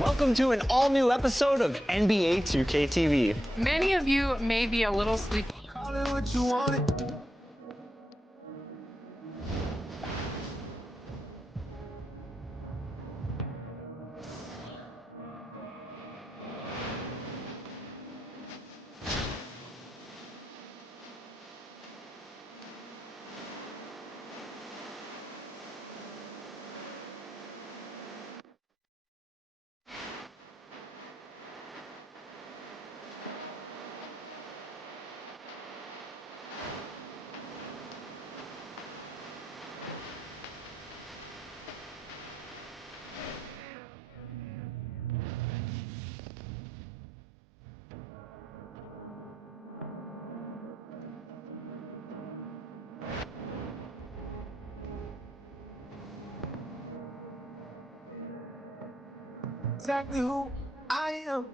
Welcome to an all-new episode of NBA 2K TV. Many of you may be a little sleepy. Call it what you want it. Exactly who I am.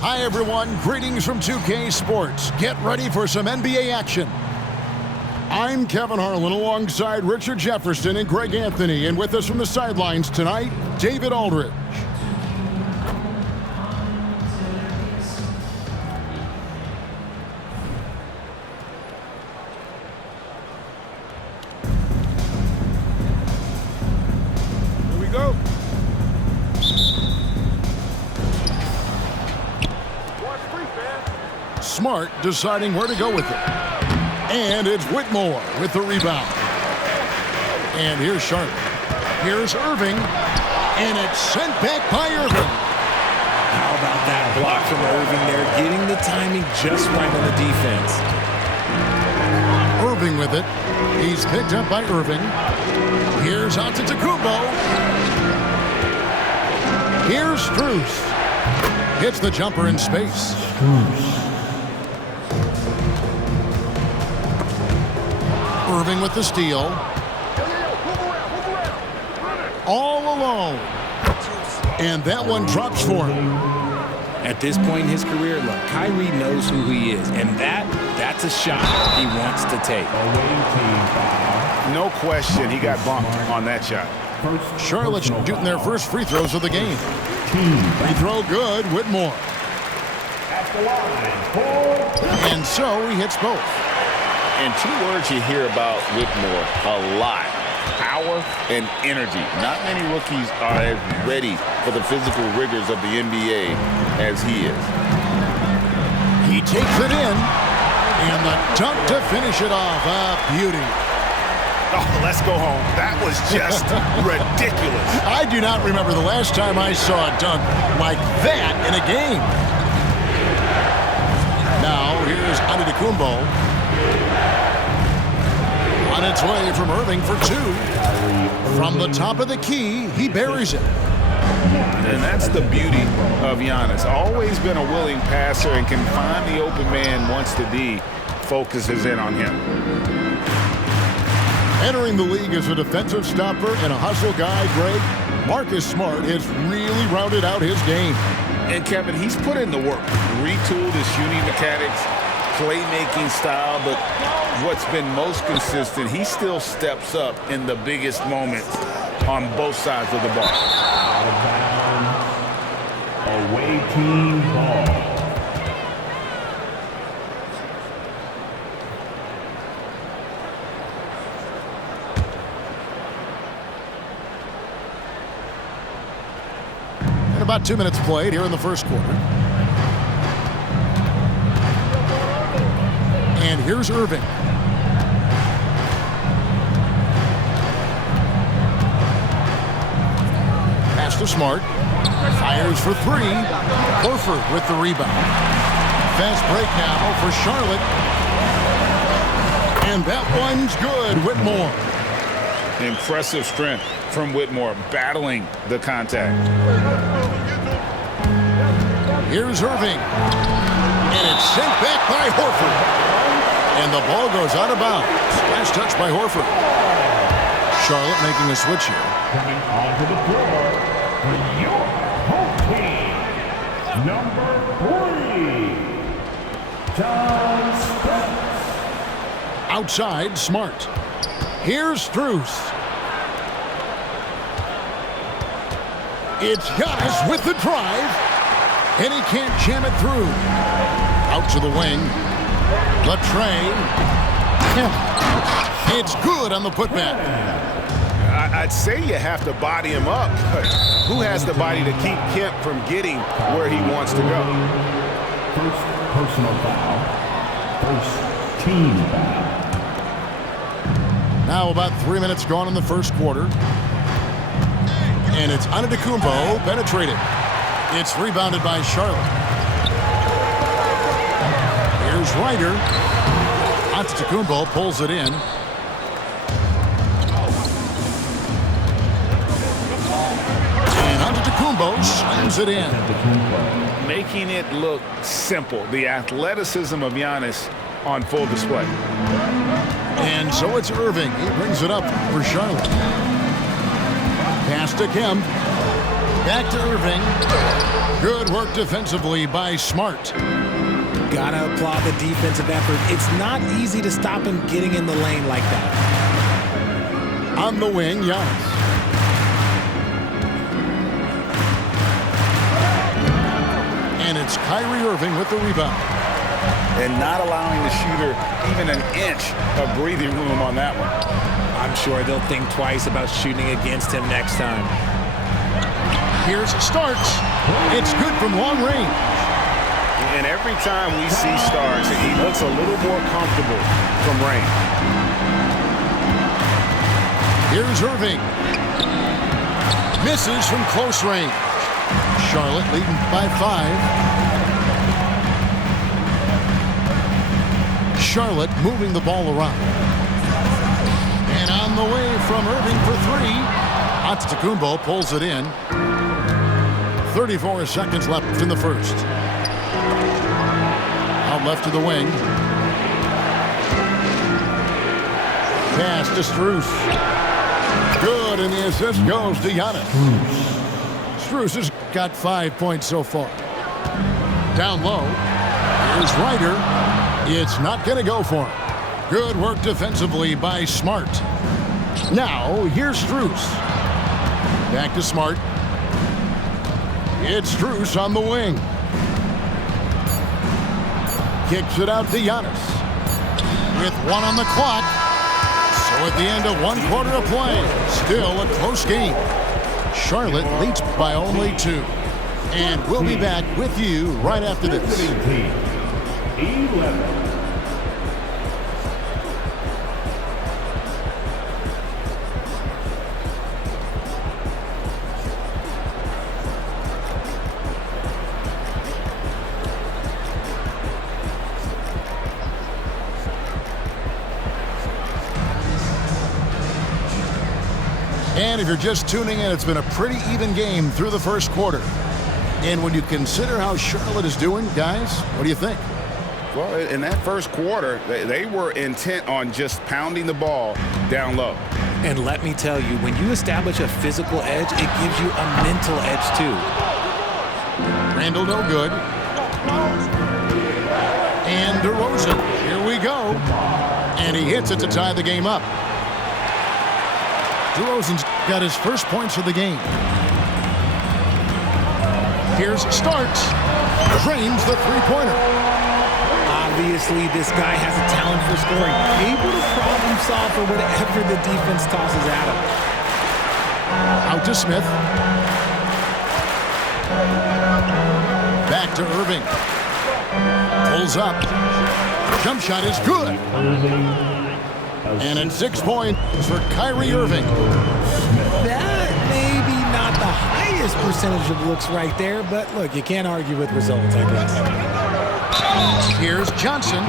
Hi everyone, greetings from 2K Sports. Get ready for some NBA action. I'm Kevin Harlan alongside Richard Jefferson and Greg Anthony, and with us from the sidelines tonight, David Aldridge. Here we go. Smart deciding where to go with it. And it's Whitmore with the rebound. And here's Charlotte. Here's Irving. And it's sent back by Irving. How about that block from Irving there, getting the timing just right on the defense. Irving with it. He's picked up by Irving. Here's Antetokounmpo. Here's Strus. Hits the jumper in space. Irving with the steal. All alone. And that one drops for him. At this point in his career, look, Kyrie knows who he is, and that's a shot he wants to take. No question, he got bumped on that shot. Charlotte shooting their first free throws of the game. Free throw good, Whitmore. And so he hits both. And two words you hear about Whitmore a lot: power and energy. Not many rookies are as ready for the physical rigors of the NBA as he is. He takes it in, and the dunk to finish it off. A beauty. Oh, let's go home. That was just ridiculous. I do not remember the last time I saw a dunk like that in a game. Now, here's Antetokounmpo. On its way from Irving for two. From the top of the key, he buries it. And that's the beauty of Giannis. Always been a willing passer and can find the open man once the D focuses in on him. Entering the league as a defensive stopper and a hustle guy, Greg, Marcus Smart has really rounded out his game. And Kevin, he's put in the work. Retooled his shooting mechanics, playmaking style, but what's been most consistent, he still steps up in the biggest moments on both sides of the ball. Out of bounds. Away team ball. And about 2 minutes played here in the first quarter. And here's Irving. Pass to Smart. Fires for three. Horford with the rebound. Fast break now for Charlotte. And that one's good, Whitmore. Impressive strength from Whitmore, battling the contact. Here's Irving. And it's sent back by Horford. And the ball goes out of bounds. Last touch by Horford. Charlotte making a switch here. Coming onto the floor for your home team, number 3, John Starks. Outside, Smart. Here's Strus. It's Giannis with the drive. And he can't jam it through. Out to the wing. Latrey. It's good on the putback. I'd say you have to body him up, but who has the body to keep Kemp from getting where he wants to go? First personal foul. First team foul. Now about 3 minutes gone in the first quarter. And it's Antetokounmpo penetrated. It's rebounded by Charlotte. Here's Ryder. Antetokounmpo pulls it in. And Antetokounmpo slams it in. Making it look simple. The athleticism of Giannis on full display. And so it's Irving. He brings it up for Charlotte. Pass to Kemp. Back to Irving. Good work defensively by Smart. Gotta applaud the defensive effort. It's not easy to stop him getting in the lane like that. On the wing, Giannis. And it's Kyrie Irving with the rebound. And not allowing the shooter even an inch of breathing room on that one. I'm sure they'll think twice about shooting against him next time. Here's Starks. It's good from long range. And every time we see Starks, he looks a little more comfortable from range. Here's Irving. Misses from close range. Charlotte leading by 5. Charlotte moving the ball around. And on the way from Irving for 3. Antetokounmpo pulls it in. 34 seconds left in the first. Out left to the wing. Pass to Strus. Good, and the assist goes to Giannis. Strus has got 5 points so far. Down low. Here's Ryder. It's not going to go for him. Good work defensively by Smart. Now, here's Strus. Back to Smart. It's Strus on the wing. Kicks it out to Giannis. With 1 on the clock. So at the end of 1 quarter of play, still a close game. Charlotte leads by only 2. And we'll be back with you right after this. 11. And if you're just tuning in, it's been a pretty even game through the first quarter. And when you consider how Charlotte is doing, guys, what do you think? Well, in that first quarter, they were intent on just pounding the ball down low. And let me tell you, when you establish a physical edge, it gives you a mental edge too. Randall no good. And DeRozan, here we go. And he hits it to tie the game up. DeRozan's got his first points of the game. Here's Starks. Drains the three-pointer. Obviously, this guy has a talent for scoring. Able to problem solve for whatever the defense tosses at him. Out to Smith. Back to Irving. Pulls up. Jump shot is good. And it's 6 points for Kyrie Irving. That may be not the highest percentage of looks right there, but look, you can't argue with results, I guess. Here's Johnson.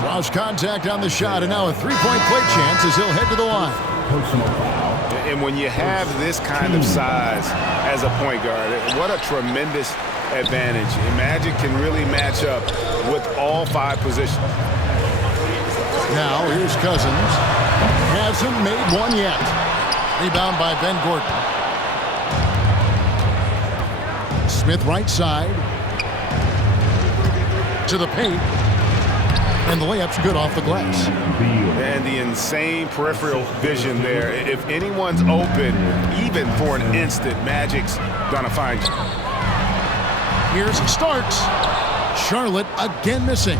Draws contact on the shot, and now a three-point play chance as he'll head to the line. personal foul. And when you have this kind of size as a point guard, what a tremendous advantage. And Magic can really match up with all 5 positions. Now here's Cousins. Hasn't made one yet. Rebound by Ben Gordon. Smith right side. To the paint. And the layup's good off the glass. And the insane peripheral vision there. If anyone's open, even for an instant, Magic's gonna find you. Here's Starks. Charlotte again missing.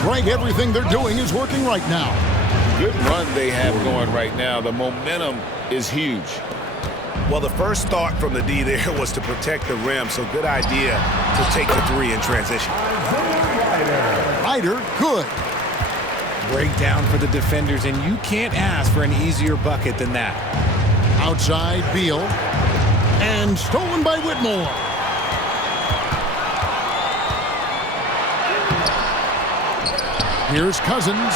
Greg, everything they're doing is working right now. Good run they have going right now. The momentum is huge. Well, the first thought from the D there was to protect the rim, so good idea to take the 3 in transition. Ryder, good. Breakdown for the defenders, and you can't ask for an easier bucket than that. Outside, Beal. And stolen by Whitmore. Here's Cousins.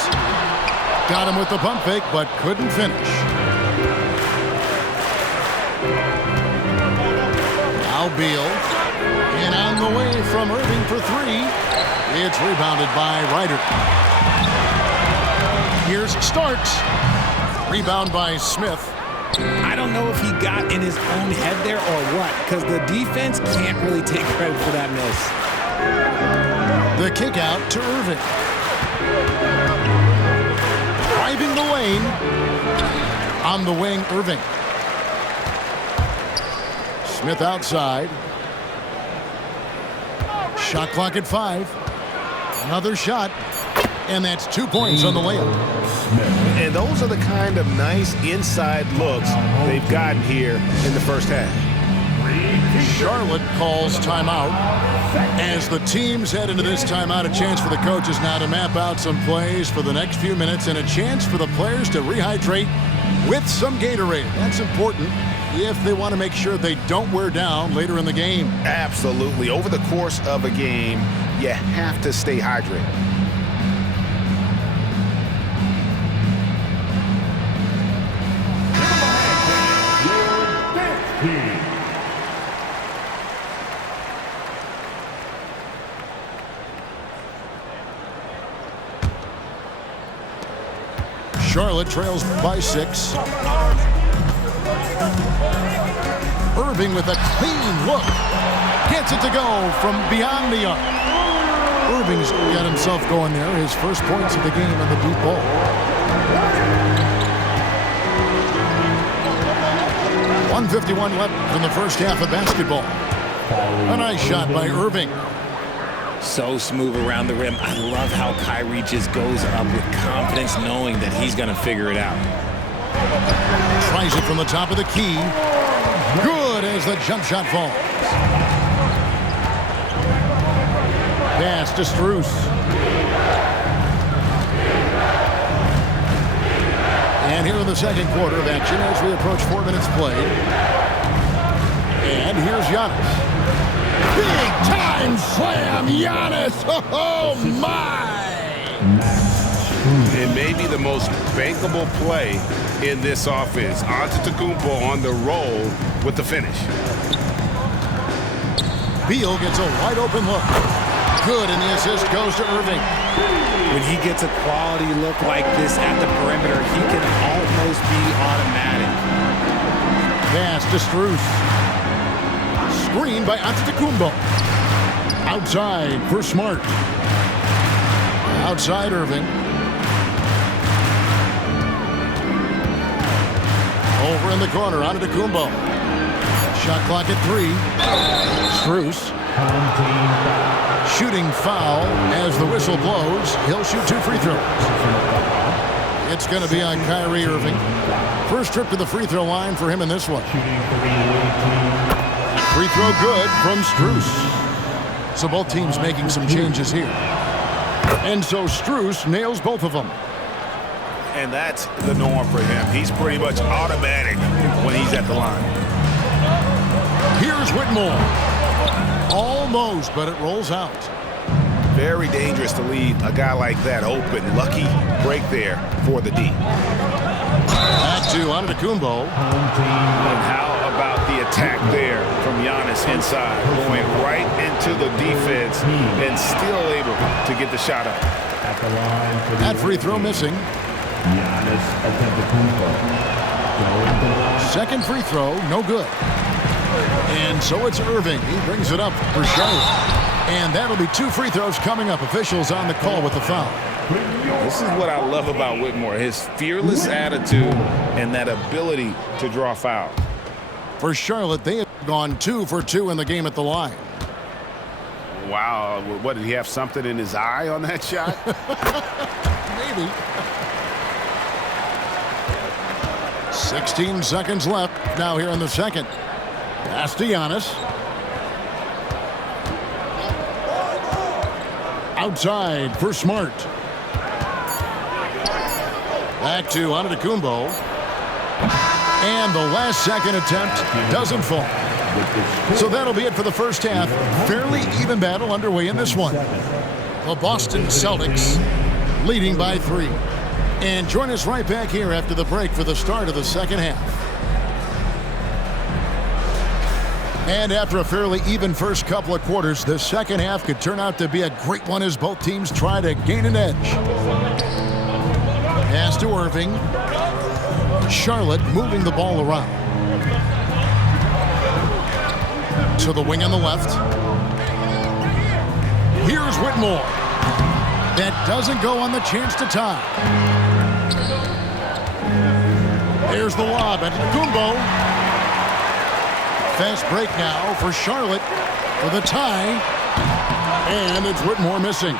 Got him with the pump fake, but couldn't finish. Now Beal. And on the way from Irving for 3. It's rebounded by Ryder. Here's Starks. Rebound by Smith. I don't know if he got in his own head there or what, because the defense can't really take credit for that miss. The kick out to Irving. Driving the lane. On the wing, Irving. Smith outside. Shot clock at 5. Another shot. And that's 2 points on the layup. And those are the kind of nice inside looks they've gotten here in the first half. Charlotte calls timeout. As the teams head into this timeout, a chance for the coaches now to map out some plays for the next few minutes and a chance for the players to rehydrate with some Gatorade. That's important if they want to make sure they don't wear down later in the game. Absolutely. Over the course of a game, you have to stay hydrated. Charlotte trails by 6. Irving with a clean look. Gets it to go from beyond the arc. Irving's got himself going there. His first points of the game on the deep ball. .151 left in the first half of basketball. A nice shot by Irving. So smooth around the rim. I love how Kyrie just goes up with confidence knowing that he's going to figure it out. Tries it from the top of the key. Good as the jump shot falls. Pass to Strus. And here in the second quarter of action as we approach 4 minutes played. And here's Giannis. Big time slam, Giannis! Oh my! It may be the most bankable play in this offense. Antetokounmpo on the roll with the finish. Beal gets a wide open look. Good, and the assist goes to Irving. When he gets a quality look like this at the perimeter, he can almost be automatic. Pass to Strus. Screen by Antetokounmpo. Outside for Smart. Outside Irving. Over in the corner, Antetokounmpo. Shot clock at 3. Strus. Shooting foul as the whistle blows. He'll shoot 2 free throws. It's going to be on Kyrie Irving. First trip to the free throw line for him in this one. Free throw good from Strus. So both teams making some changes here. And so Strus nails both of them. And that's the norm for him. He's pretty much automatic when he's at the line. Here's Whitmore. Almost, but it rolls out. Very dangerous to leave a guy like that open. Lucky break there for the D. Back to Antetokounmpo. And how about the attack there from Giannis inside, going right into the defense and still able to get the shot up. At the line for the That free throw missing. Giannis Antetokounmpo. Going to the line. Second free throw, no good. And so it's Irving. He brings it up for Charlotte. And that'll be 2 free throws coming up. Officials on the call with the foul. This is what I love about Whitmore, his fearless attitude and that ability to draw foul. For Charlotte, they have gone 2 for 2 in the game at the line. Wow, what, did he have something in his eye on that shot? Maybe. 16 seconds left now here in the second. Pass to Giannis. Outside for Smart. Back to Antetokounmpo. And the last second attempt doesn't fall. So that'll be it for the first half. Fairly even battle underway in this one. The Boston Celtics leading by 3. And join us right back here after the break for the start of the second half. And after a fairly even first couple of quarters, the second half could turn out to be a great one as both teams try to gain an edge. Pass to Irving. Charlotte moving the ball around. To the wing on the left. Here's Whitmore. That doesn't go on the chance to tie. There's the lob at Antetokounmpo. Fast break now for Charlotte for the tie. And it's Whitmore missing.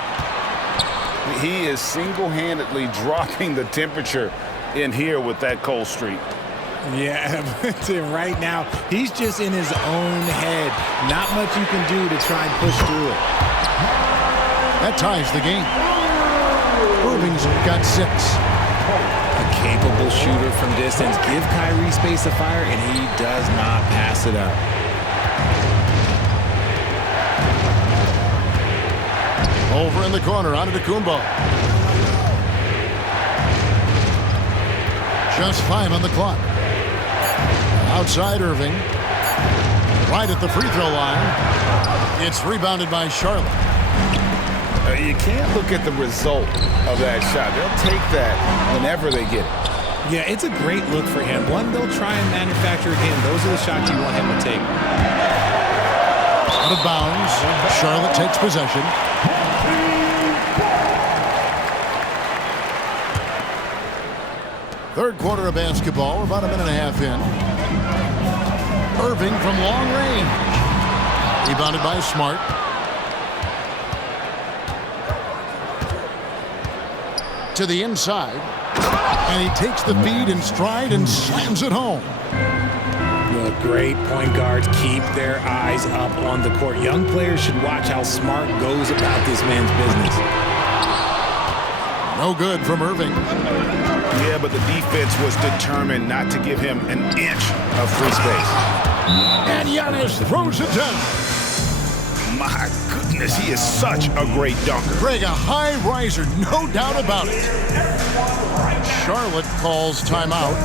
He is single-handedly dropping the temperature in here with that cold streak. Yeah, right now, he's just in his own head. Not much you can do to try and push through it. That ties the game. Irving's got 6. A capable shooter from distance. Give Kyrie space to fire, and he does not pass it up. Over in the corner, Antetokounmpo. Just 5 on the clock. Outside Irving. Right at the free throw line. It's rebounded by Charlotte. You can't look at the result of that shot. They'll take that whenever they get it. Yeah, it's a great look for him. One they'll try and manufacture again. Those are the shots you want him to take. Out of bounds. Charlotte takes possession. Third quarter of basketball, about a minute and a half in. Irving from long range. Rebounded by Smart. To the inside. And he takes the feed in stride and slams it home. The great point guards keep their eyes up on the court. Young players should watch how Smart goes about this man's business. No good from Irving. Yeah, but the defense was determined not to give him an inch of free space. And Giannis throws it down. My goodness, he is such a great dunker. Greg, a high riser, no doubt about it. Charlotte calls timeout.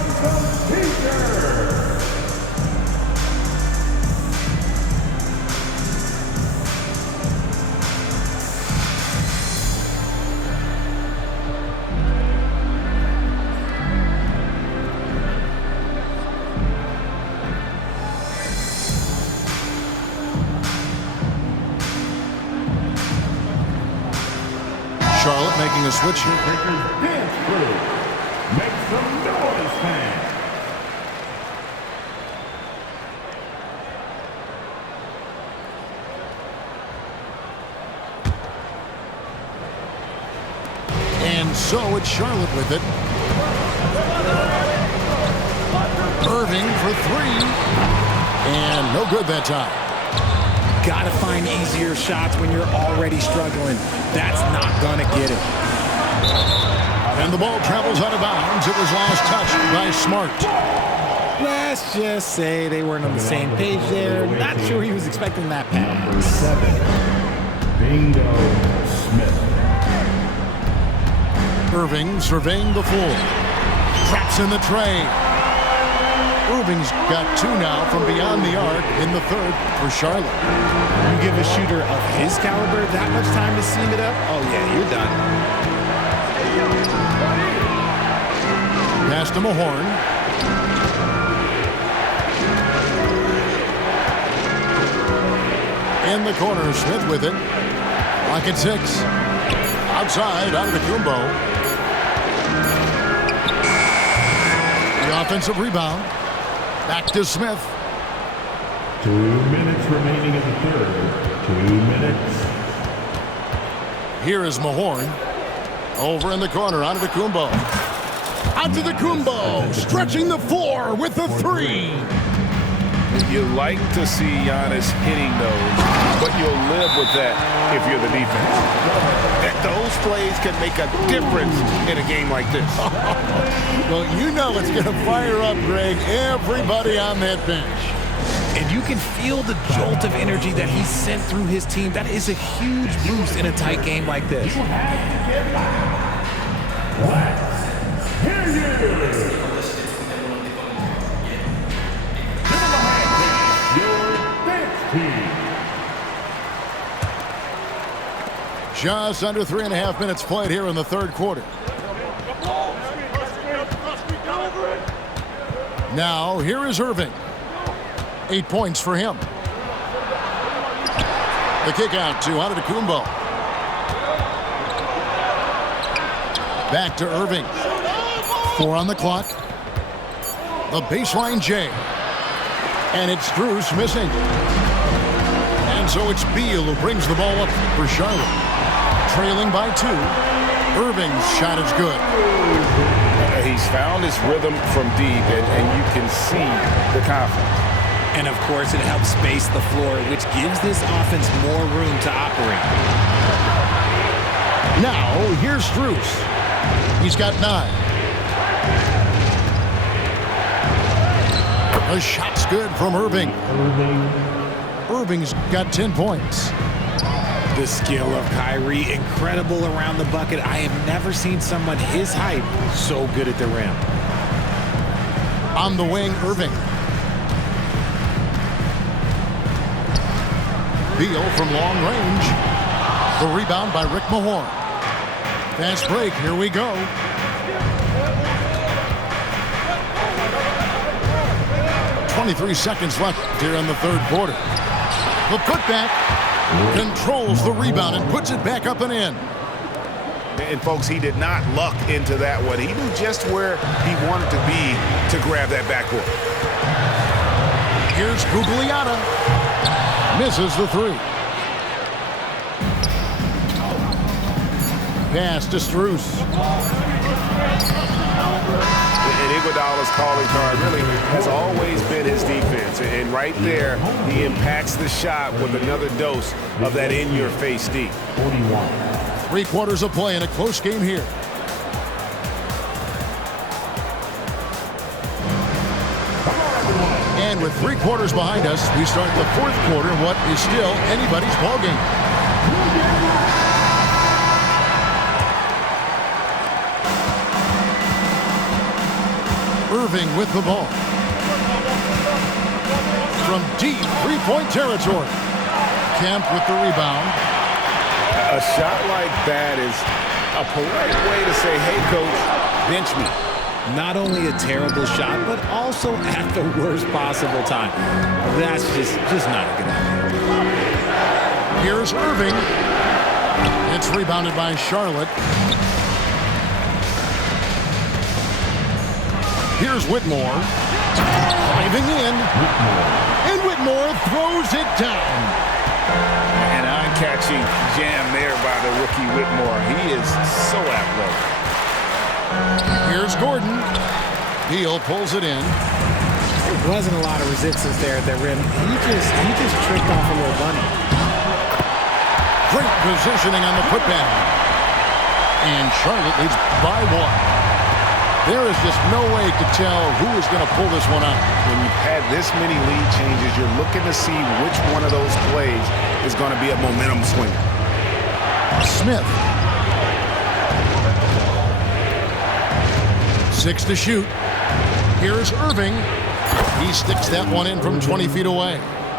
Charlotte making a switch here. Dance crew. Make some noise, fans. And so it's Charlotte with it. Irving for 3. And no good that time. Got to find easier shots when you're already struggling. That's not going to get it. And the ball travels out of bounds. It was last touched by Smart. Let's just say they weren't on the same page there. Not sure he was expecting that pass. Number 7, Bingo Smith. Irving surveying the floor. Traps in the trade. Irving's got 2 now from beyond the arc in the third for Charlotte. You give a shooter of his caliber that much time to seam it up? Oh, yeah, you're done. Pass to Mahorn. In the corner, Smith with it. Lock at 6. Outside, Antetokounmpo. The offensive rebound. Back to Smith. 2 minutes remaining in the third. 2 minutes. Here is Mahorn. Over in the corner, Antetokounmpo. Antetokounmpo stretching the floor with the 3. You like to see Giannis hitting those, but you'll live with that if you're the defense. Those plays can make a difference in a game like this. Well, you know it's going to fire up, Greg, everybody on that bench. And you can feel the jolt of energy that he sent through his team. That is a huge boost in a tight game like this. Just under 3.5 minutes played here in the third quarter. Now, here is Irving. 8 points for him. The kick out to Antetokounmpo. Back to Irving. 4 on the clock. The baseline J. And it's Strus missing. And so it's Beal who brings the ball up for Charlotte. Trailing by 2. Irving's shot is good. He's found his rhythm from deep, and you can see the confidence. And, of course, it helps space the floor, which gives this offense more room to operate. Now, here's Strus. He's got 9. The shot's good from Irving. Irving's got 10 points. The skill of Kyrie, incredible around the bucket. I have never seen someone his height so good at the rim. On the wing, Irving. Beal from long range. The rebound by Rick Mahorn. Fast break, here we go. .23 seconds left here in the third quarter. The putback controls the rebound and puts it back up and in. And, folks, he did not luck into that one. He knew just where he wanted to be to grab that backboard. Here's Gugliotta. Misses the 3. Pass to Strus. And Iguodala's calling card really has always been his defense. And right there, he impacts the shot with another dose of that in-your-face D. 3 quarters of play in a close game here. And with 3 quarters behind us, we start the fourth quarter in what is still anybody's ballgame. Irving with the ball. From deep 3-point territory. Kemp with the rebound. A shot like that is a polite way to say, hey, coach, bench me. Not only a terrible shot, but also at the worst possible time. That's just not a good idea. Here's Irving. It's rebounded by Charlotte. Here's Whitmore. Driving in. And Whitmore throws it down. An eye-catching jam there by the rookie Whitmore. He is so athletic. Here's Gordon. Beal pulls it in. There wasn't a lot of resistance there at the rim. He just tricked off a little bunny. Great positioning on the putback. And Charlotte leads by 1. There is just no way to tell who is going to pull this one out. When you've had this many lead changes, you're looking to see which one of those plays is going to be a momentum swinger. Smith. 6 to shoot. Here's Irving. He sticks that one in from 20 feet away.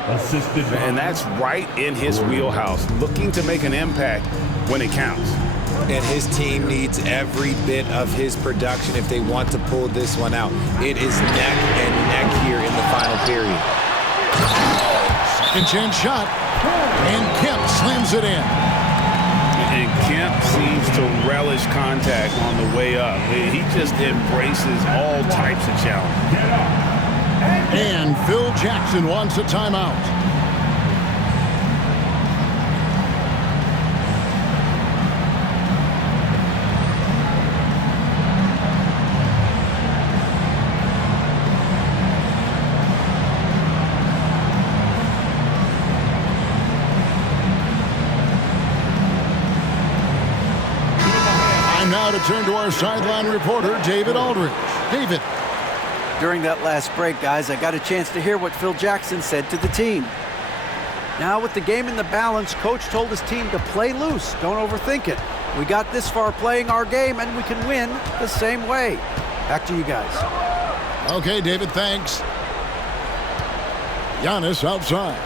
Assisted by And that's right in his wheelhouse, looking to make an impact when it counts. And his team needs every bit of his production if they want to pull this one out. It is neck and neck here in the final period. Second chance shot. And Kemp slams it in. And Kemp seems to relish contact on the way up. He just embraces all types of challenges. get up. And Phil Jackson wants a timeout. Time now to turn to our sideline reporter, David Aldridge. David. During that last break, guys, I got a chance to hear what Phil Jackson said to the team. Now, with the game in the balance, Coach told his team to play loose. Don't overthink it. We got this far playing our game, and we can win the same way. Back to you guys. Okay, David, thanks. Giannis outside.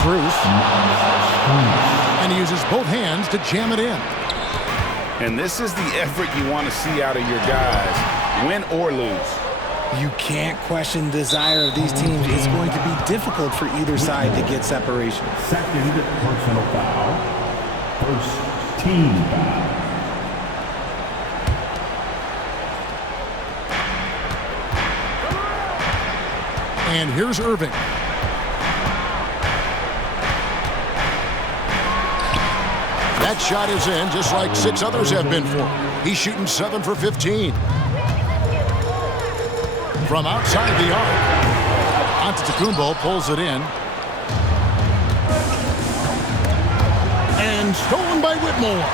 Strus. And he uses both hands to jam it in. And this is the effort you want to see out of your guys, win or lose. You can't question the desire of these teams. It's going to be difficult for either side to get separation. Second personal foul. First team foul. And here's Irving. That shot is in, just like 6 others have been for him. He's shooting 7 for 15. From outside the arc, Antetokounmpo pulls it in. And stolen by Whitmore.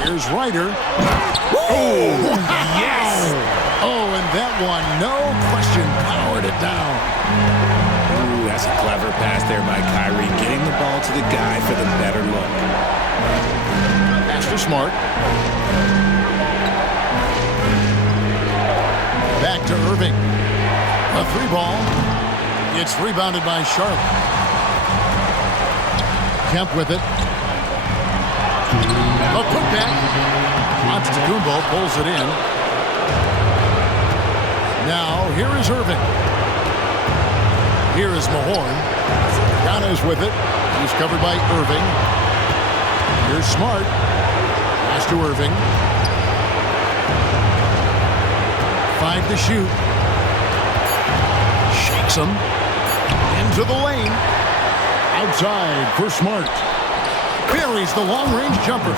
Here's Ryder. Oh, yes! Oh, and that one, no question, powered it down. Ooh, that's a clever pass there by Kyrie, getting the ball to the guy for the better look. Pass to Smart. Back to Irving. A 3-ball. It's rebounded by Charlotte. Kemp with it. A putback. Antetokounmpo pulls it in. Now, here is Irving. Here is Mahorn. Giannis with it. He's covered by Irving. Here's Smart. Pass to Irving. 5 to shoot. Shakes him. Into the lane. Outside for Smart. Buries the long-range jumper.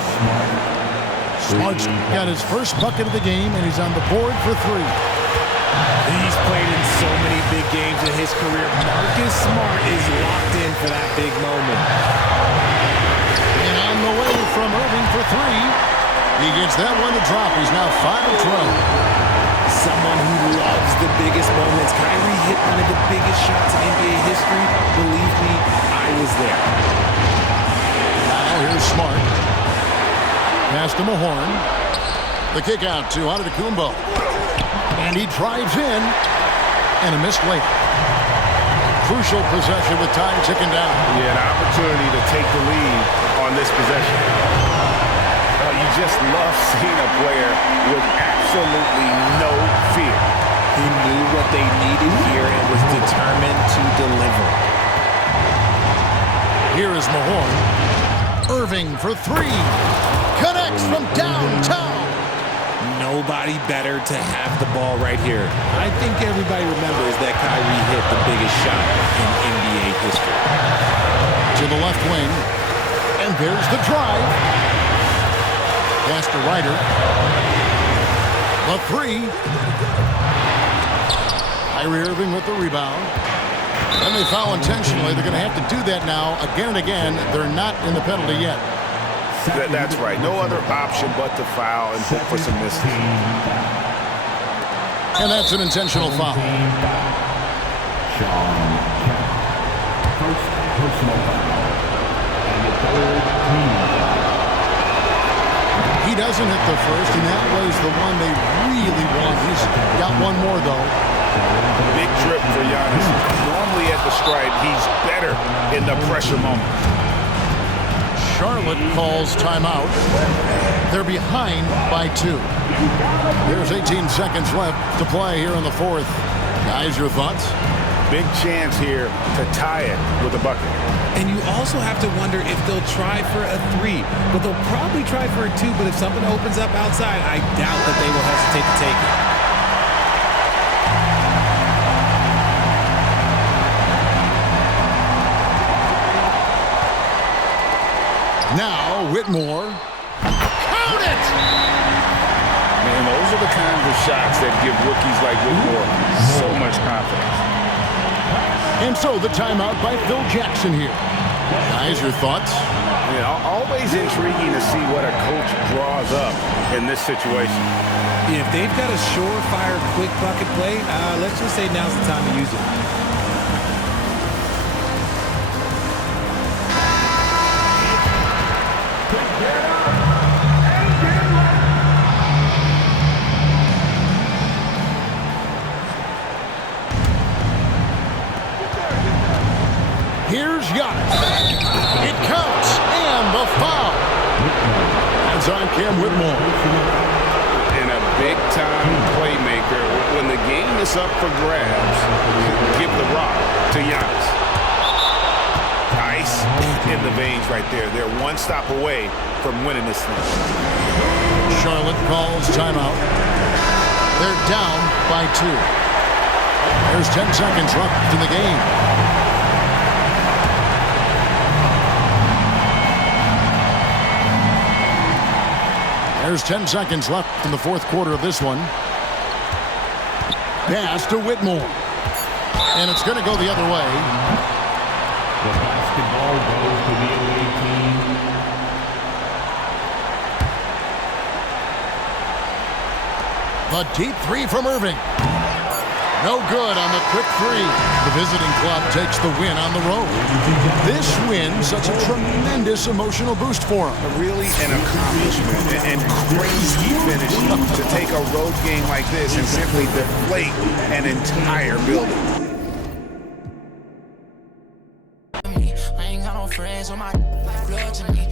Smart's got his first bucket of the game, and he's on the board for 3. He's played in so many big games in his career. Marcus Smart is locked in for that big moment. And on the way from Irving for 3. He gets that one to drop. He's now 5 of 12. Someone who loves the biggest moments. Kyrie hit one of the biggest shots in NBA history. Believe me, I was there. Now here's Smart. Pass to Mahorn. The kick out to Antetokounmpo. And he drives in. And a missed layup. Crucial possession with time ticking down. Yeah, an opportunity to take the lead on this possession. You just love seeing a player with absolutely no fear. He knew what they needed here and was determined to deliver. Here is Mahorn. Irving for 3. Connects from downtown. Nobody better to have the ball right here. I think everybody remembers that Kyrie hit the biggest shot in NBA history. To the left wing. And there's the drive. Pass to Ryder. The 3. Kyrie Irving with the rebound. And they foul intentionally. They're going to have to do that now again and again. They're not in the penalty yet. That's right. No other option but to foul and hope for some misses. And that's an intentional foul. Sean Kemp. First personal foul. And the third team foul. He does doesn't hit the first, and that was the one they really want. He's got one more, though. Big trip for Giannis. Normally at the stripe, he's better in the pressure moment. Charlotte calls timeout. They're behind by 2. There's 18 seconds left to play here in the fourth. Guys, your thoughts? Big chance here to tie it with a bucket. And you also have to wonder if they'll try for a 3. But they'll probably try for a 2. But if something opens up outside, I doubt that they will hesitate to take it. Now, Whitmore. Count it! Man, those are the kinds of shots that give rookies like Whitmore so much confidence. And so the timeout by Phil Jackson here. Guys, your thoughts? Yeah, always intriguing to see what a coach draws up in this situation. If they've got a surefire quick bucket play, let's just say now's the time to use it. Here's Giannis. It counts, and the foul. That's on Cam Whitmore. And a big-time playmaker. When the game is up for grabs, give the rock to Giannis. Ice in the veins right there. They're one stop away from winning this thing. Charlotte calls timeout. They're down by 2. There's 10 seconds left in the game. There's 10 seconds left in the fourth quarter of this one. Pass to Whitmore. And it's going to go the other way. The basketball goes to the away team. A deep 3 from Irving. No good on the quick 3. The visiting club takes the win on the road. This win such a tremendous emotional boost for them. Really an accomplishment and crazy finish to take a road game like this and simply deflate an entire building. I ain't got no friends on my blood to me.